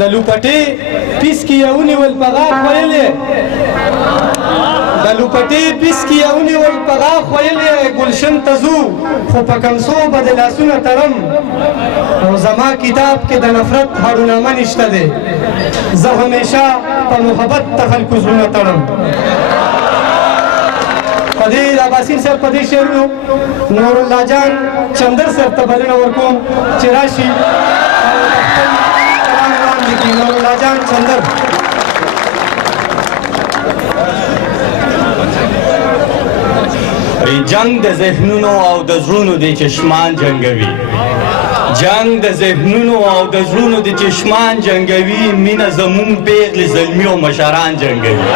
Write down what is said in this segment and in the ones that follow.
د لوپټې پیس کې یونی ول پغا خویلې د لوپټې پیس کې یونی ول پغا خویلې گلشن تزو خو په کمسو بدل اسونه ترم او زما کتاب کې د نفرت هارونامه نشته دی زه همیشه په محبت ته خلکو زړونه تړم په دې عباسین صاحب په دې شعرونو نور الله جان چندر صاحب ته بلنه ورکوم چې راشي نور الله جان چندر جنگ د ذهنونو او د زړونو د چشمان جنگوي جنگ د ذهنونو او د زړونو د چشمان جنگوي مینه زمون پیغلې زلمی او مشران جنگوي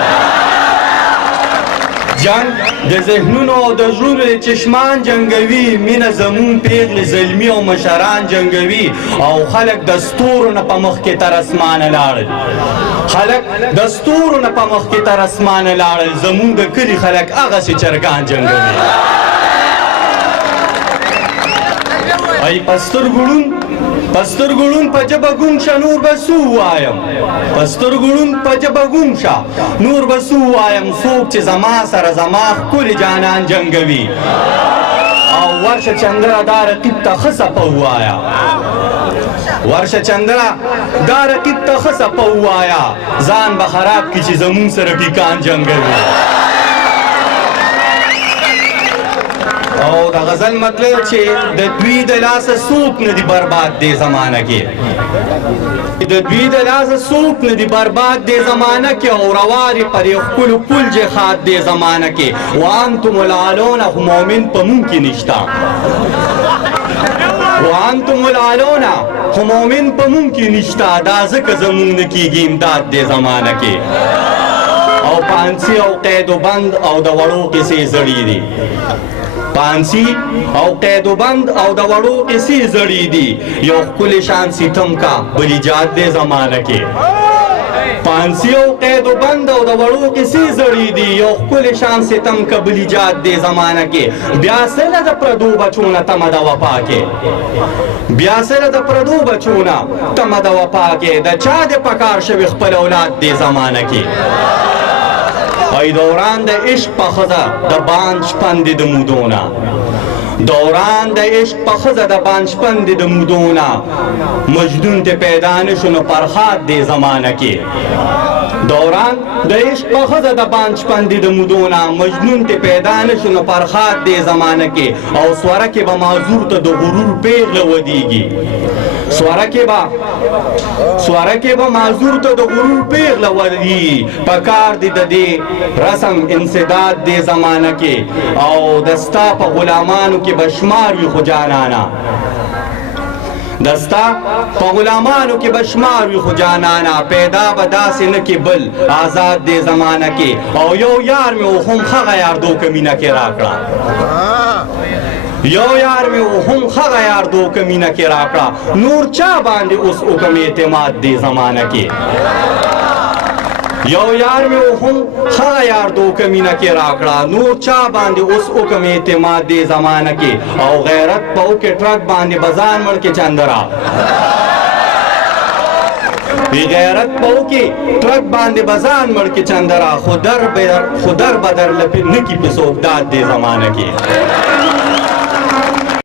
جنگ د ذهنونو او د زړونو د چشمان جنگوي مینه زمون پیغلې زلمی او مشران جنگوي او خلک د ستورو نه په مخ کې تر اسمانه لاړل خلک د ستورو نه په مخ کې تر اسمانه لاړل زمون د کلي خلک هغسې چرګان جنګوي ای پستر ګړون په جبه ګوم شه نور به سو وایم پستر ګړون په جبه ګوم شه نور به سو وایم څوک چې زما سره زما ښکلي جانان جنګوي او ورشه چندره دا رقیب ته ښه څپه ووایه ورشه چندره دا رقیب ته ښه څپه ووایه ځان به خراب کړي چې زمونږ سره ټیکان جنګوي او د غزل مطلب چې د دوی د لاسه څوک نه دي برباد دی زمانه کې د دوی د لاسه څوک نه دي برباد دی زمانه کې او روا دي پر یو ښکلو پل جهاد دی زمانه کې وانتم العالون خو مؤمن په مونږ کې نشته وانتم العالون خو مؤمن په مونږ کې نشته دا ځکه زمونږ نه کېږي امداد دی زمانه کې او پانسي او قید و بند او د وړو کیسې زړې دي پانسی او قید و بند او د وړو کیسې زړې دي یو ښکلی شان ستم کا بلی جات دی زمانه کې پانسی او قید و بند او د وړو کیسې زړې دي یو ښکلی شان ستم کا بلی جات دی زمانه کې بیا سره د پردو بچونه تمه د وفا کې بیا سره د پردو بچونه تمه د وفا کې د چا د پکار شوي خپل اولاد دی زمانه کې ای دوران د عشق په ښځه د بانج پندې د مودونه دوران د عشق په ښځه د بانج پندې د مودونه مجنون ته پیدا نشو نو فرهاد دی زمانه کې دوران د عشق په ښځه د بانج پندې د مودونه مجنون ته پیدا نشو نو فرهاد دی زمانه کې او سوره کې به معذور ته د غرور پیغله ودیږي سواره کې به معذور ته د غرور پیغله ودیږي پکار دی د دې رسم انسداد دی زمانه کې او دستا په غلامانو کې به شمار وي خو جانانا دستا په غلامانو کې به شمار وي خو جانانا پیدا به داسې نه کې بل آزاد دی زمانه کې او یو یار مې هم هغه یار دوکه مینه کې راکړه یو یار مې هم هغه یار دوکه مینه کې راکړه نور چا باندې اوس وکم اعتماد دی زمانه کې یو یار مې هم هغه یار دوکه مینه کې راکړه نور چا باندې اوس وکم اعتماد دی زمانه کې او غیرت په وکې ټرک باندې بزان مړ کې چندرا بی غیرت پاو کی ٹرک باندې بزان مړ کې چندرا خودر بدر لپی نکی پسوک داد دی زمانه کې